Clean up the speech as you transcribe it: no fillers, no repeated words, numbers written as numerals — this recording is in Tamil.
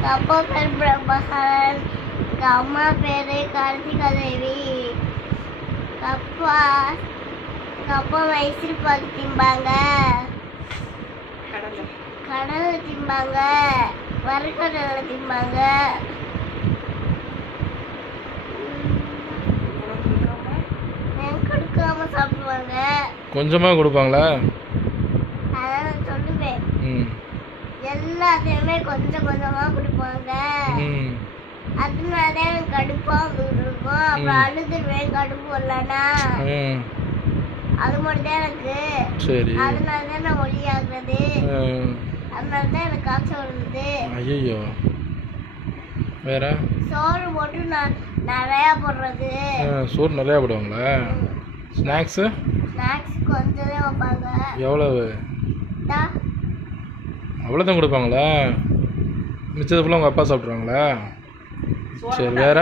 எங்கள் அப்பா பேர் பிரபாகரன், எங்கள் அம்மா பேர் கார்த்திகா தேவி. எங்கள் அப்பா மைசூர் பாக்கு திம்பாங்க, கடலை திம்பாங்க, வறுக்கடலை திம்பாங்க. கொடுக்காம சாப்பிடுவாங்க. கொஞ்சமாக கொடுப்பாங்களா? அதான் நான் சொல்லுவேன், எல்லாத்தையுமே கொஞ்சம் கொஞ்சமா கொடுப்பாங்க. அதனால எனக்கு கடுப்பா இருக்கும். அப்புறம் அழுதுருவேன் கடுப்பு இல்லைன்னா. அது மட்டும் தான் எனக்கு. சரி, அதனால தான் நான் ஒளி ஆகுறது. அதனால தான் எனக்கு காய்ச்சல் வருது. ஐயோ, வேற சோறு போட்டு நான் நிறையா போடுறது. சோறு நிறையா போடுவாங்களா? ஸ்நாக்ஸு கொஞ்சம் தான் வைப்பாங்க. எவ்வளவு? அவ்வளோதான் கொடுப்பாங்களா? மிச்சது ஃபுல்லாக உங்கள் அப்பா சாப்பிட்ருவாங்களா? சரி, வேற